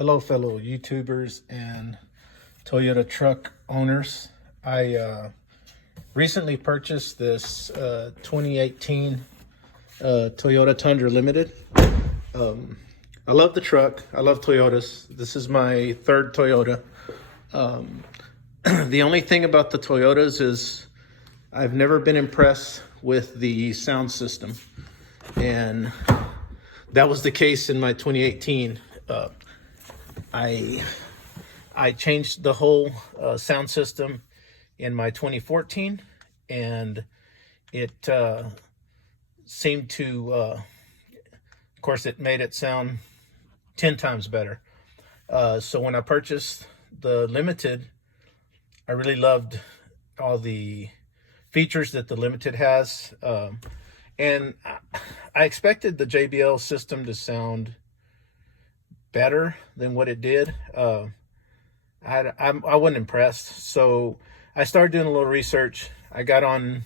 Hello, fellow YouTubers and Toyota truck owners. I recently purchased this 2018 Toyota Tundra Limited. I love the truck. I love Toyotas. This is my third Toyota. The only thing about the Toyotas is I've never been impressed with the sound system. And that was the case in my 2018. I changed the whole sound system in my 2014, and it seemed to, of course, it made it sound 10 times better. So when I purchased the Limited, I really loved all the features that the Limited has. And I expected the JBL system to sound better than what it did. I wasn't impressed. So I started doing a little research. I got on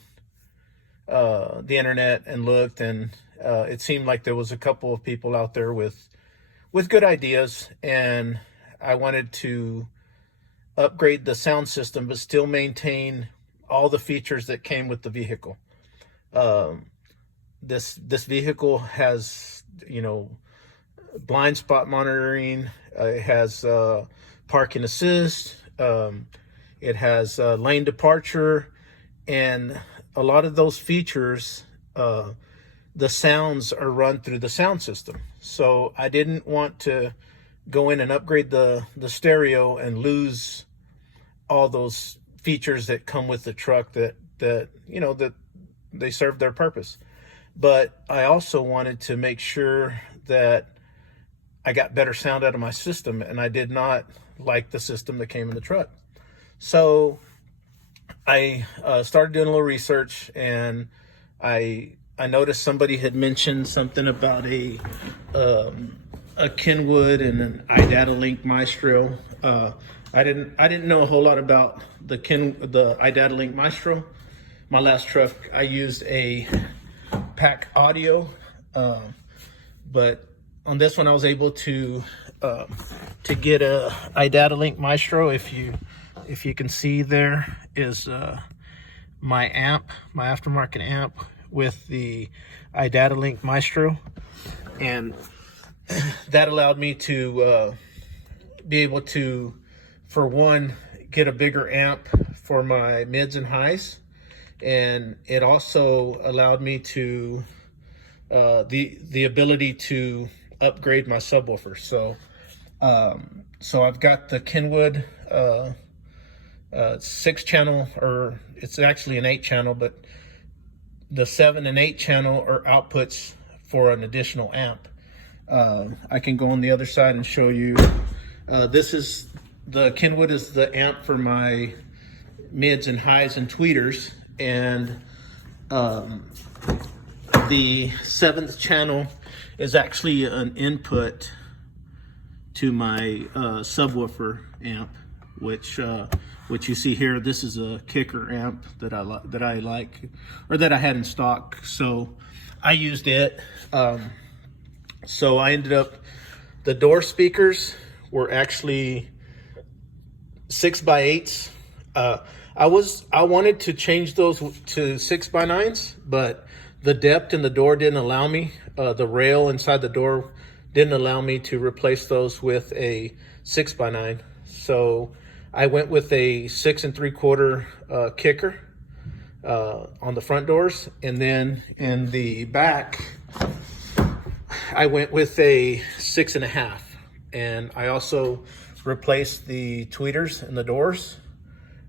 the internet and looked, and it seemed like there was a couple of people out there with good ideas, and I wanted to upgrade the sound system but still maintain all the features that came with the vehicle. This vehicle has, blind spot monitoring. It has parking assist. It has lane departure, and a lot of those features, the sounds are run through the sound system. So I didn't want to go in and upgrade the stereo and lose all those features that come with the truck that they serve their purpose. But I also wanted to make sure that I got better sound out of my system, and I did not like the system that came in the truck. So I started doing a little research, and I noticed somebody had mentioned something about a Kenwood and an iData Link Maestro. I didn't know a whole lot about the iData Link Maestro. My last truck, I used a Pack Audio, but on this one I was able to get a iData Link Maestro. If you can see, there is my amp, my aftermarket amp with the iData Link Maestro, and that allowed me to be able to, for one, get a bigger amp for my mids and highs, and it also allowed me to the ability to upgrade my subwoofer. So I've got the Kenwood 6-channel, or it's actually an 8-channel, but the 7 and 8 channel are outputs for an additional amp. I can go on the other side and show you. This is the Kenwood is the amp for my mids and highs and tweeters, and the 7th channel is actually an input to my subwoofer amp, which you see here. This is a kicker amp that I like, or that I had in stock, so I used it. So I ended up, the door speakers were actually 6x8s. I wanted to change those to 6x9s, but the depth in the door didn't allow me. The rail inside the door didn't allow me to replace those with a 6x9. So I went with a 6 3/4 kicker on the front doors, and then in the back I went with a 6.5. And I also replaced the tweeters in the doors,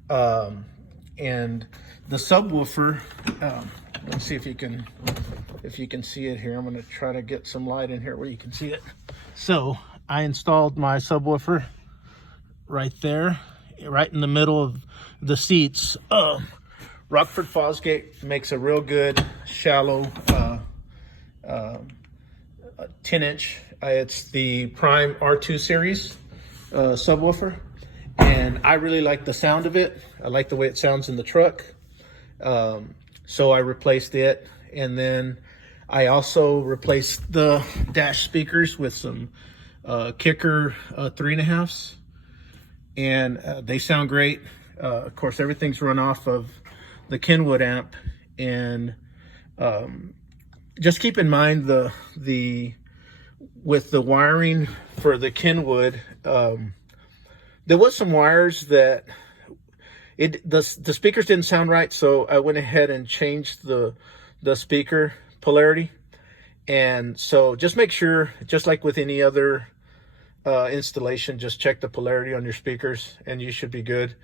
and the subwoofer. Let's see if you can see it here. I'm going to try to get some light in here where you can see it. So I installed my subwoofer right there, right in the middle of the seats. Rockford Fosgate makes a real good shallow 10-inch. It's the Prime R2 series subwoofer, and I really like the sound of it. I like the way it sounds in the truck. So I replaced it, and then I also replaced the dash speakers with some Kicker 3.5s, and they sound great. Of course, everything's run off of the Kenwood amp, and just keep in mind with the wiring for the Kenwood, there was some wires that the speakers didn't sound right, so I went ahead and changed the speaker polarity. And so just make sure, just like with any other installation, just check the polarity on your speakers and you should be good.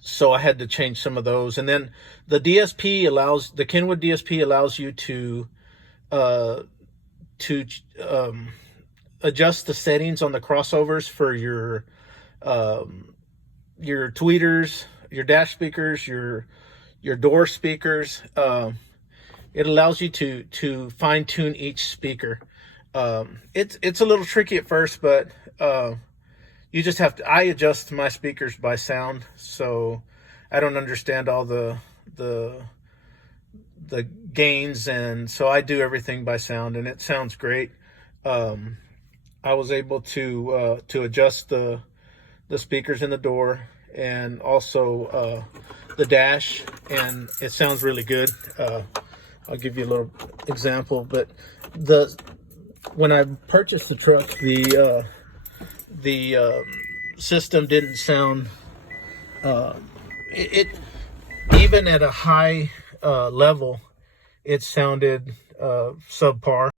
So I had to change some of those. And then the Kenwood DSP allows you to adjust the settings on the crossovers for your tweeters, your dash speakers, your door speakers. It allows you to fine tune each speaker. It's a little tricky at first, but you just have to. I adjust my speakers by sound, so I don't understand all the gains, and so I do everything by sound, and it sounds great. I was able to adjust the speakers in the door and also the dash, and it sounds really good. I'll give you a little example, but when I purchased the truck, the system didn't sound it even at a high level, it sounded subpar.